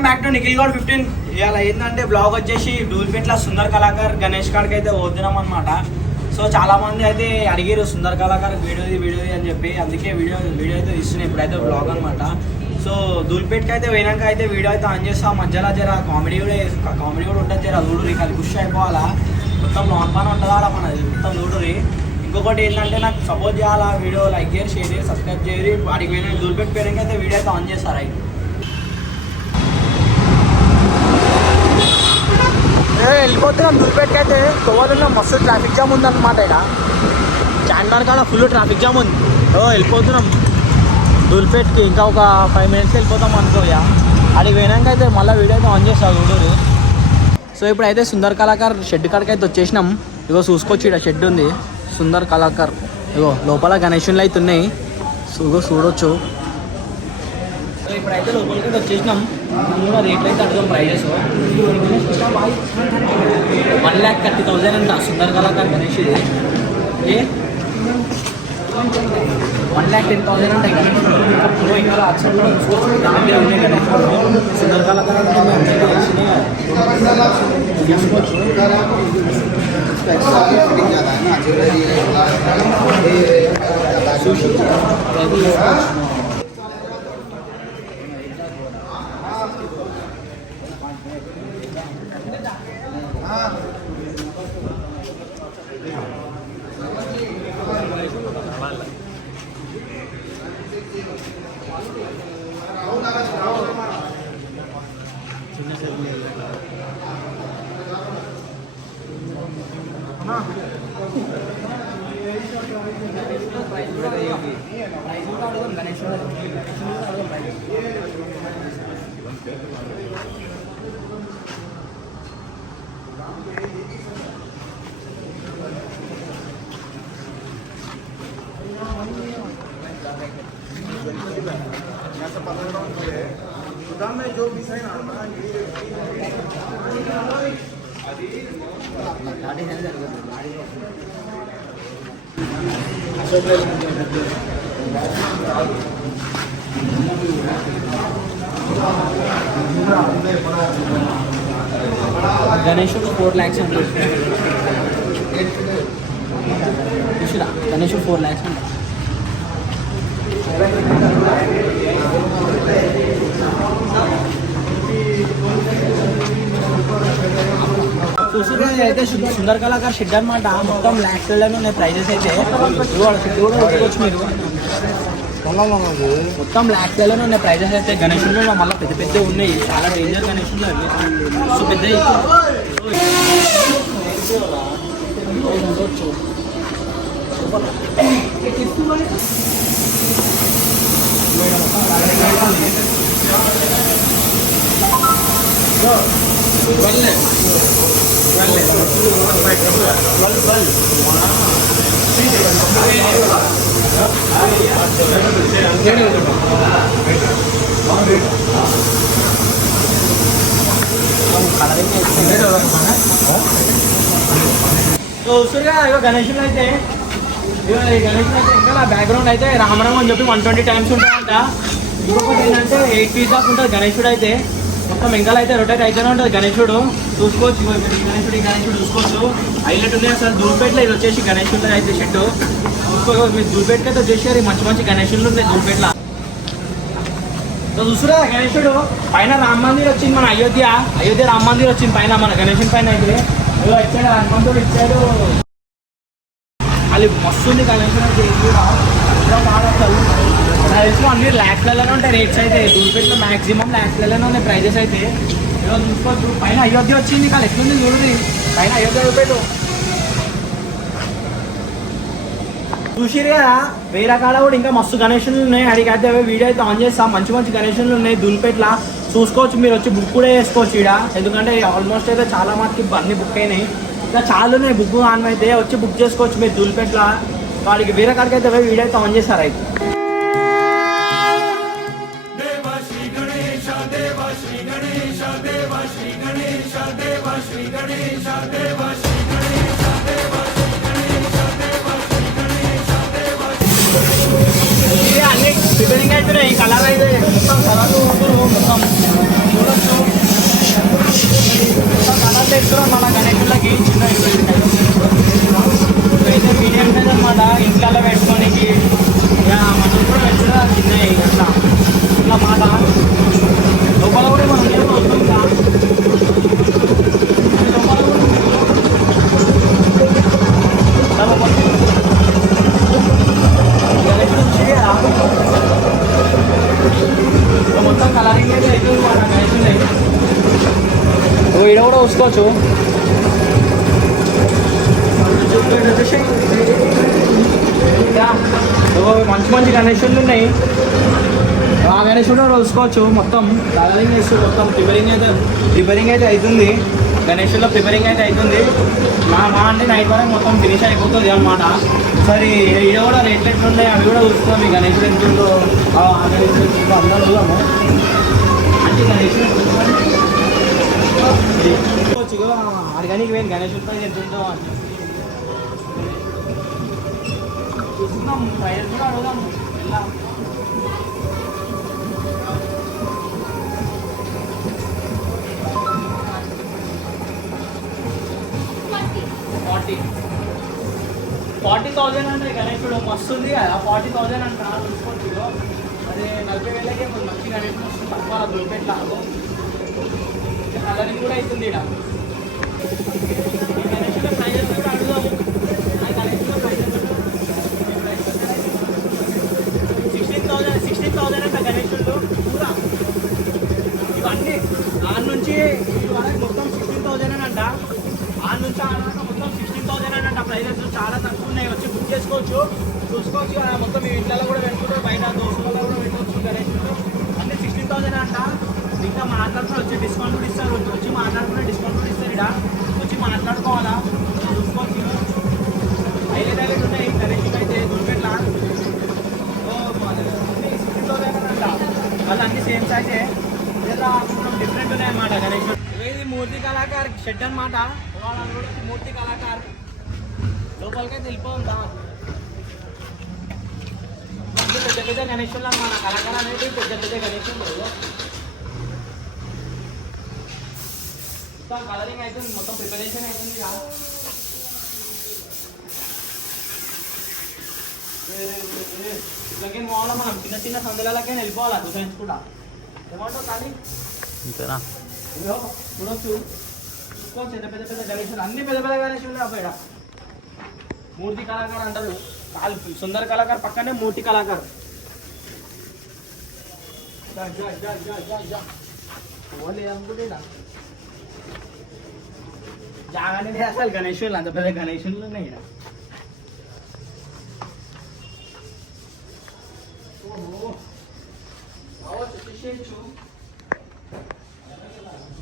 Welcome back to Nikhil Goud 15. ఇవాళ ఏంటంటే blog వచ్చేసి డూల్పేట్ల సుందర్ కళాకార్ గణేష్ కాడికి అయితే పోతున్నాం అనమాట. సో చాలా మంది అయితే అడిగారు సుందర్ కళాకార్ వీడియో అని చెప్పి, అందుకే వీడియో అయితే తీస్తున్నాయి ఇప్పుడైతే బ్లాగ్ అనమాట. సో దూల్పేట్కి అయితే పోయినాక అయితే వీడియో అయితే ఆన్ చేస్తాం. మధ్యలో జర కామెడీ కూడా ఉంటుంది, జర చూడురి కలిసి ఖుషి అయిపోవాలా. మొత్తం లాన్ పాన్ ఉంటుందా అలా మనది మొత్తం చూడురి. ఇంకొకటి ఏంటంటే నాకు సపోర్ట్ చేయాలా, వీడియో లైక్ చేయరు, షేర్ చేయరు, సబ్స్క్రైబ్ చేయరు. వాడికి పోయినా దూల్పేట్ పోయినాక అయితే వీడియో అయితే ఆన్ చేస్తారు. అయితే వెళ్ళిపోతున్నాం దూల్పేట్కి. అయితే తోవలున్న మస్తు ట్రాఫిక్ జామ్ ఉందన్నమాట. ఇక్కడ చార్మినార్ కాడ ఫుల్ ట్రాఫిక్ జామ్ ఉంది. వెళ్ళిపోతున్నాం దూల్పేట్కి. ఇంకా ఒక 5 minutes వెళ్ళిపోతాం అనుకోయా. అడిగి పోయినాక అయితే మళ్ళీ వీడియో అయితే ఆన్ చేస్తాను చూడరు. సో ఇప్పుడైతే సుందర్ కళాకార్ షెడ్ కాడికి అయితే వచ్చేసినాం. ఇగో చూసుకోవచ్చు, ఇక్కడ షెడ్ ఉంది సుందర్ కళాకార్. ఇగో లోపల గణేషులు అయితే ఉన్నాయి, చూడొచ్చు. సో ఇప్పుడైతే లోపలికి వచ్చేసినాం. కూడా రేట్లు అయితే అడుగుతాం ప్రైజెస్. 1,30,000 అంట సుందర్ కళాకార్ గణేష్. ఇది 1,10,000 అంటే గణేష్. ఇంకా అచ్చం కూడా సుందర్ కళాకార్ తీసుకోవచ్చు. जो भी सही ना गणेश 4 lakhs अंटे गणेश 4 lakhs अंटे చూసుకుంటే అయితే సుందర్ కళాకార్ షెడ్ అనమాట. మొత్తం ల్యాక్స్లోనే ఉన్నాయి ప్రైజెస్ అయితే. చూడవచ్చు మీరు, మొత్తం ల్యాక్స్లోనే ఉన్నాయి ప్రైజెస్ అయితే. గణేషులు మళ్ళీ పెద్ద పెద్ద ఉన్నాయి, చాలా డేంజర్ గణేషులు అవి. సో పెద్ద చూస్తుగా ఇక గణేషులు అయితే ఇంకా బ్యాక్గ్రౌండ్ అయితే రామరామ్ అని చెప్పి 120 times ఉంటాయంట. ఇంకొకటి ఏంటంటే 8 feet దాకా ఉంటుంది గణేషుడు అయితే. మొత్తం ఇంకా అయితే రొటేట్ అయితేనే ఉంటుంది గణేషుడు. చూసుకోవచ్చు గణేషుడు చూసుకోవచ్చు. హైలైట్ ఉంది అసలు దూల్పేట్లో. ఇది వచ్చేసి గణేషుడు అయితే షెడ్ చూసుకో. మీరు దూల్పేట్కి అయితే వచ్చేసి మంచి గణేషులు ఉన్నాయి దూల్పేట్లో. సో చూస్తురా గణేషుడు పైన రామ్ మందిర్ వచ్చింది, మన అయోధ్య రామ్ మందిర్ వచ్చింది పైన, మన గణేషుని పైన అయితే. ఇచ్చాడు హనుమంతుడు ఇచ్చాడు. అది మస్తు ఉంది గణేషుడు అయితే. ప్రైస్లో అన్ని ల్యాక్స్లలోనే ఉంటాయి రేట్స్ అయితే. దూల్పేట్లో మ్యాక్సిమం ల్యాక్స్లలోనే ఉన్నాయి ప్రైజెస్ అయితే. చూసుకోవచ్చు పైన అయోధ్య వచ్చింది. కానీ ఎట్లుంది చూడండి పైన అయోధ్య చూపెట్టు. చూసిరు కదా వేరే కాడ కూడా ఇంకా మస్తు గణేషులు ఉన్నాయి. అడిగైతే వీడియో అయితే ఆన్ చేస్తాం. మంచి గణేషులు ఉన్నాయి దూల్పేట్లా. చూసుకోవచ్చు, మీరు వచ్చి బుక్ కూడా చేసుకోవచ్చు ఇక్కడ. ఎందుకంటే ఆల్మోస్ట్ అయితే చాలా మందికి అన్ని బుక్ అయినాయి. ఇంకా చాలా ఉన్నాయి బుక్ ఆన్ అయితే. వచ్చి బుక్ చేసుకోవచ్చు మీరు దూల్పేట్లా. వాడికి వేరే కాడికి అయితే వీడియో అయితే ఆన్ చేస్తారు. అయితే ప్రిపేరింగ్ అవుతున్నాయి కలర్ అయితే మొత్తం కలర్ మొత్తం చూడొచ్చు మొత్తం కలర్ తెస్తున్నాం మన గణేషులకి చిన్న అయితే మీడియం సైజ్ అనమాట ఇంట్లో పెట్టుకోనికి మనం కూడా పెట్టుకున్నా చిన్నవి అట్లా ఇట్లా మాట లోపల కూడా మనం ఏమో వస్తుందా మొత్తం కలరింగ్ అయితే అవుతుంది మాట గణేషులే ఈడ కూడా చూసుకోవచ్చు మంచి మంచి గణేషులు ఉన్నాయి ఆ గణేషుడు చూసుకోవచ్చు మొత్తం కలరింగ్ వేస్తూ మొత్తం ప్రిపేరింగ్ అయితే అవుతుంది గణేషుల్లో ప్రిపేరింగ్ అయితే అవుతుంది మా అంటే నైట్ వరకు మొత్తం ఫినిష్ అయిపోతుంది అనమాట సరే ఈడ కూడా రేట్ ఎట్లు ఉన్నాయి అవి కూడా చూసుకోండి గణేషుడు ఎంత ఉందో ఆ గణేషుడు అందరూ చూద్దాము అంటే గణేషుడు ఆర్గానిక్ వేరు గణేషుడి పైన ఎంత ఉందో అని చూస్తున్నాం ప్రైస్ కూడా అడుగుదాం ఎలా 40,000 అంటే గణేషుడు మస్తు ఉంది కదా 40,000 అంటే చూసుకోవచ్చు అదే 40,000కే మంచి గణేషుడు వస్తుంది తక్కువ దొరికేట్లా కలరింగ్ కూడా అవుతుంది ఇక్కడ గణేషుడు ప్రైజెస్ కూడా అడుగుదాము గణేషుడు ప్రైజెస్ 16,000 అంటే గణేషుడు పూరా ఇవన్నీ ఆన్ నుంచి వరకు మొత్తం 16,000 అంట ఆన్ నుంచి మొత్తం 16,000 అంట ప్రైజెస్ చాలా తక్కువ ఉన్నాయి వచ్చి బుక్ చేసుకోవచ్చు చూసుకోవచ్చు మొత్తం మీ ఇంట్లో కూడా పెట్టుకుంటారు బయట దోస్తులలో కూడా పెట్టుకోవచ్చు గణేషుడు అన్నీ 16,000 అంట ఇంకా మాట్లాడుకుని వచ్చి డిస్కౌంట్ కూడా ఇస్తారు వచ్చి మాట్లాడుకునే డిస్కౌంట్ కూడా ఇస్తారు ఇక్కడ వచ్చి మాట్లాడుకోవాలా చూసుకోవచ్చు హైలైట్ ఉన్నాయి గణేషుడు అయితే దొరికేట్లా అన్నీ 16,000 అంట వాళ్ళు అన్నీ సేమ్ సైజే ఇలా డిఫరెంట్ ఉన్నాయి అన్నమాట గణేషుడు ఇది మూర్తి కళాకార్ షెడ్ అనమాట మూర్తి కళాకార్ లోపలికైతే వెళ్ళిపోతుందా పెద్ద పెద్ద గణేషులు అన్నమాట కళాకారు అనేది పెద్ద పెద్ద గణేషులు మొత్తం కలరింగ్ అవుతుంది మొత్తం ప్రిపరేషన్ అవుతుంది ఇట్లాగే పోవాలా మనం చిన్న చిన్న సందులకే వెళ్ళిపోవాలా డిజైన్స్ కూడా ఏమంటావు కానీ ఇంతేనా చూడొచ్చు చూసుకోవచ్చు పెద్ద పెద్ద పెద్ద గణేషులు అన్ని పెద్ద పెద్ద గణేషులు అబ్బాయి మూర్తి కళాకారు అంటారు సుందర కళాకారు పక్కనే మూర్తి కళాకారు అనుకుంటే జాగానే అసలు గణేషులు అంత పెద్ద గణేషులు ఉన్నాయి ఇక్కడ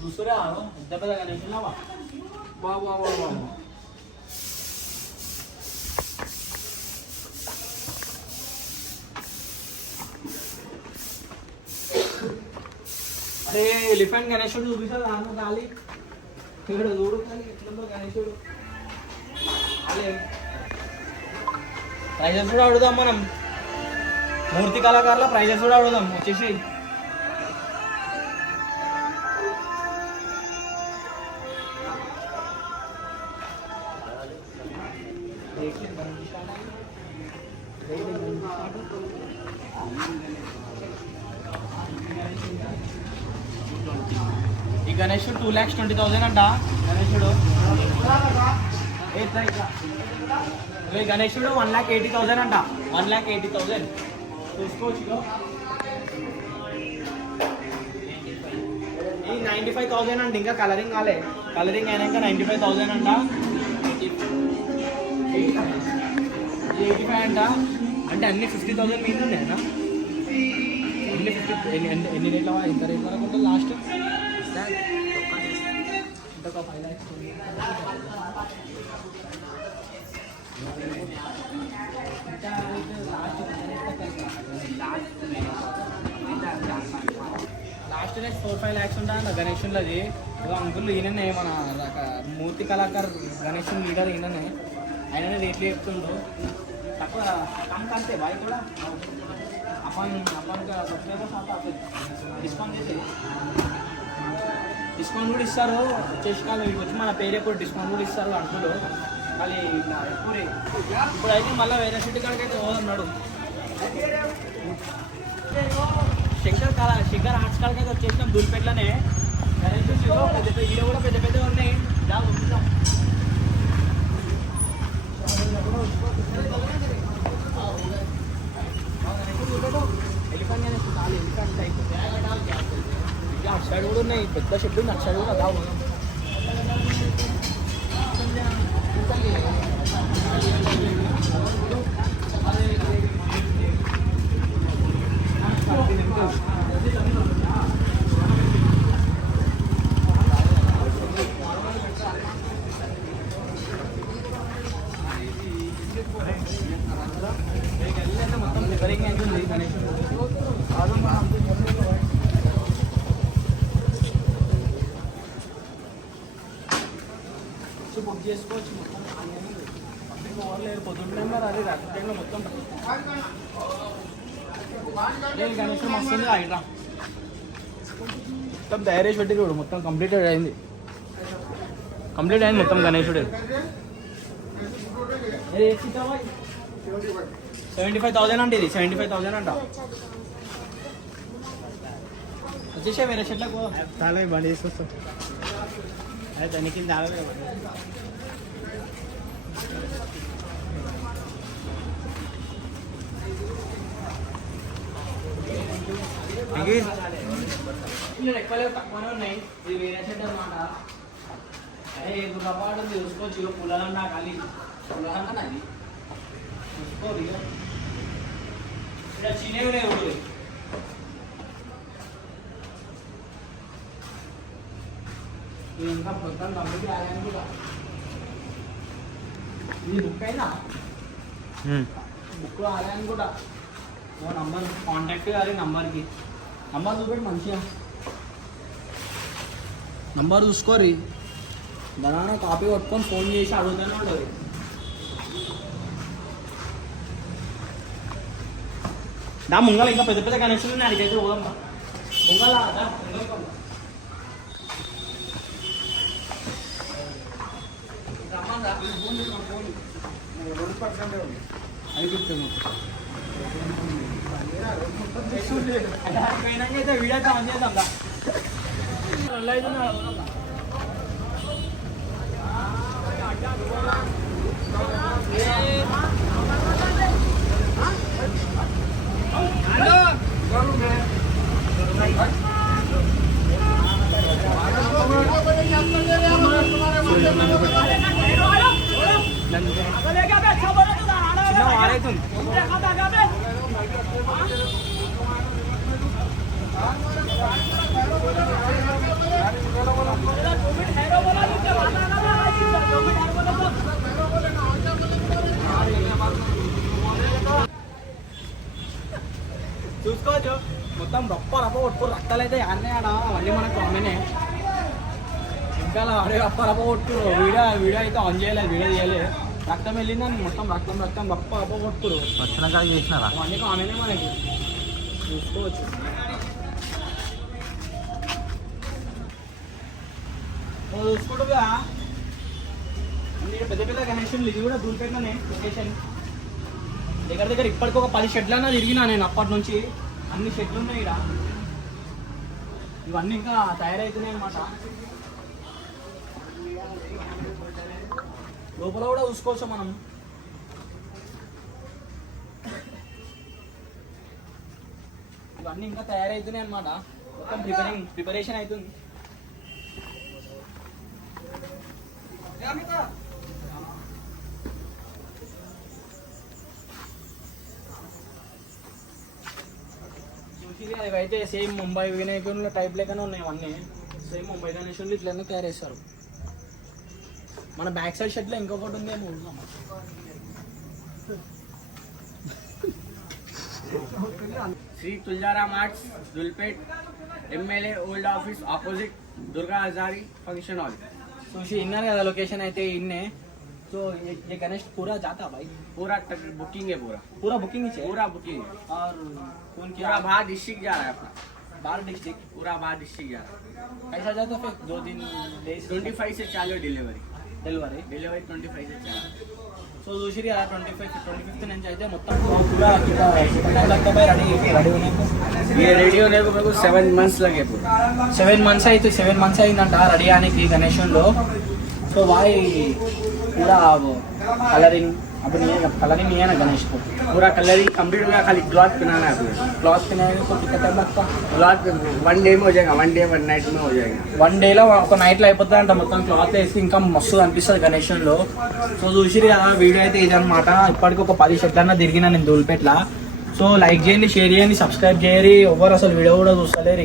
दूसरे आनो इतना पता करने चला वाह वाह वाह वाह वाह अरे एलिफेंट गणेशुడు చూపిస్తా ఆను గాలి ఇక్కడ చూడు కానీ ఎట్లా గణేశుడు అలే ప్రైజెస్ కూడా అడుగుదాం మనం మూర్తి కళాకారుల ప్రైజెస్ కూడా అడుగుదాం వచ్చేసి ఈ గణేశుడు 2,20,000 అంట గణేశుడు ఈ గణేశుడు 1,80,000 అంట 1,80,000 చూసుకోవచ్చు ఈ 95,000 అంట ఇంకా కలరింగ్ కాలే కలరింగ్ అయినాక 95,000 అంట 85 అంట అంటే అన్ని 50,000 మీద ఉన్నాయన్నా అన్ని 50 ఎన్ని రేట్ల ఎంత రేట్ వరకు ఉంటుంది లాస్ట్ ఇంకొక 5 lakhs లాస్ట్ రేట్ 4-5 lakhs ఉంటాయంట గణేషులది ఇక అంకుల్ ఈయననే మన మూర్తి కళాకారు గణేషుని లీడర్ ఈయననే ఆయననే రేట్లు చెప్తుండ్రు తక్కువ కమ్ కంటే బాయ్ కూడా आपण का సబ్స్క్రైబర్స్ आता డిస్కౌంట్ చేసి డిస్కౌంట్ కూడా ఇస్తారు. వచ్చేసి కాదు వీటికి వచ్చి మన పేరు ఎప్పుడు డిస్కౌంట్ కూడా ఇస్తారు అందులో. మళ్ళీ ఇట్లా ఎప్పుడు ఇప్పుడు అయితే మళ్ళీ వేరే సిటీ కాడికి అయితే పోదన్నాడు. శంకర్ ఆర్ట్స్ కాడికి అయితే వచ్చేసినాం దూల్పేటలోనే. పెద్ద ఇల్లు కూడా పెద్ద పెద్దగా ఉన్నాయి. ఎలిఫెంట్ చాలు ఎలిఫెంట్ అయిపోతుంది. అటు సైడ్ కూడా ఉన్నాయి పెద్ద షెడ్ ఉంది. అటు సైడ్ కూడా దావు మొత్తం రిపేరింగ్ అవుతుంది గణేష్. బుక్ చేసుకోవచ్చు. మొత్తం పబ్లిక్ ఓవర్లేదు. పొద్దున్న టైంలో అది రాత్రి టైంలో మొత్తం గణేష్ వస్తుంది. హైడ్రా మొత్తం తయారు చేసి పెట్టి చూడు. మొత్తం కంప్లీట్ అయింది మొత్తం గణేశుడు. 75,000 అంటే ఇది 75,000 అంట. వచ్చేసే వేరే షెట్లకు చాలా బండి తీసుకొస్తాం. అదే దానికి చాలా ఎక్కువ తక్కువనే ఉన్నాయి. ఇది వేరే షెడ్ అనమాట. అదే ఎదురు కపాడు చూసుకోవచ్చు. ఇక పుల్లలన్నా ఖాళీ పుల్లలన్నా అది చూసుకోరు. ఇక ఇక్కడ చిన్నవి ఉన్నాయి. ఇంకా మొత్తం కంప్లీట్ కాదని కూడా ఇది బుక్ అయినా బుక్ రాలని కూడా ఓ నంబర్ కాంటాక్ట్ కాదు. నంబర్కి నంబర్ చూపెట్టి మంచిగా నంబర్ చూసుకోరి. దాని కాపీ పట్టుకొని ఫోన్ చేసి అడుగుతూనే ఉంటుంది. దా ముంగల ఇంకా పెద్ద పెద్ద కనెక్షన్లు ఉన్నాయి. అడిగైతే పోదాం ముంగల అయితే వీడియో ఆన్ చేద్దాం. చిన్న వారైతుంది. చూసుకోవచ్చు మొత్తం రప్ప కొట్టుకో. రక్తాలు అయితే ఆడనే ఆడ అవన్నీ మనకు కామనే. ఇంకా ఆడే రప్ప కొట్టుకురు. వీడియో అయితే ఆన్ చేయలేదు. వీడియో చేయలేదు. రక్తం వెళ్ళిందని మొత్తం రక్తం రప్ప కొట్టుకురు. వచ్చిన కాదు చేసినారా అవన్నీ కామనే మనకి. చూసుకోవచ్చు. చూసుకుంటుగా పెద్ద పెద్ద కనెక్షన్లు. ఇది కూడా దూల్పేటలోనే లొకేషన్. దగ్గర ఇప్పటికి ఒక 10 షెడ్లన్నా తిరిగినా నేను. అప్పటి నుంచి అన్ని షెడ్లు ఉన్నాయి ఇక్కడ. ఇవన్నీ ఇంకా తయారవుతున్నాయి అన్నమాట. లోపల కూడా చూసుకోవచ్చు మనం. ఇవన్నీ ఇంకా తయారవుతున్నాయి అన్నమాట. మొత్తం ప్రిపరేషన్ అవుతుంది. ఇవైతే సేమ్ ముంబై వినాయకుల టైప్ లెక్కనే ఉన్నాయి. అవన్నీ సేమ్ ముంబై గణేశులు ఇట్లనే తయారు చేస్తారు. మన బ్యాక్ సైడ్ షెడ్లో ఇంకొకటి ఉంది ఏమో. Sri Tulajaram arts Dhoolpet MLA old office opposite Durga Hazari function hall. చూసి ఇన్నారు కదా లొకేషన్ అయితే. ఇన్నే तो ये गणेश पूरा जाता भाई, पूरा बुकिंग है, पूरा पूरा बुकिंग ही चाहिए पूरा बुकिंग है। और कौन पूरा किया बाहर डिस्ट्रिक्ट जा रहा है अपना, बाहर डिस्ट्रिक्ट पूरा बाहर डिस्ट्रिक्ट जा रहा है। कैसा जाता फिर 2 दिन 25 से चालू है डिलीवरी, డెలివరీ 25 से चालू। సో చూసిరి అలా 25th నుంచి అయితే మొత్తం పూरा कितना लगता भाई రెడీ होने को ये रेडी होने को मेरे को 7 मंथ्स लगे पूरा। 7 మంత్స్ అయితే 7 మంత్స్ అయిందంట రెడీ అనికి గణేశంలో. సో भाई पूरा कलरिंग अब नहीं है, कलरिंग नहीं है ना गणेश को, पूरा कलरिंग कंप्लीट हो गया, खाली क्लॉथ पहनाना है पूरा। क्लॉथ पहनाने को कितना टाइम लगता? क्लॉथ 1 डे में हो जाएगा, 1 डे 1 नाइट में हो जाएगा। 1 డేలో ఒక నైట్లో అయిపోతుంది అంట మొత్తం క్లాత్ వేసి, ఇంకా మస్తు అనిపిస్తుంది గణేశంలో. సో చూసిరి కదా వీడియో అయితే ఇదనమాట. ఇప్పటికి ఒక 10 సెకండ్ల తిరిగిన నేను దూల్పేట్ల. సో లైక్ చేయండి, షేర్ చేయండి, సబ్స్క్రైబ్ చేయరి. ఎవరు అసలు వీడియో కూడా చూస్తలేరు.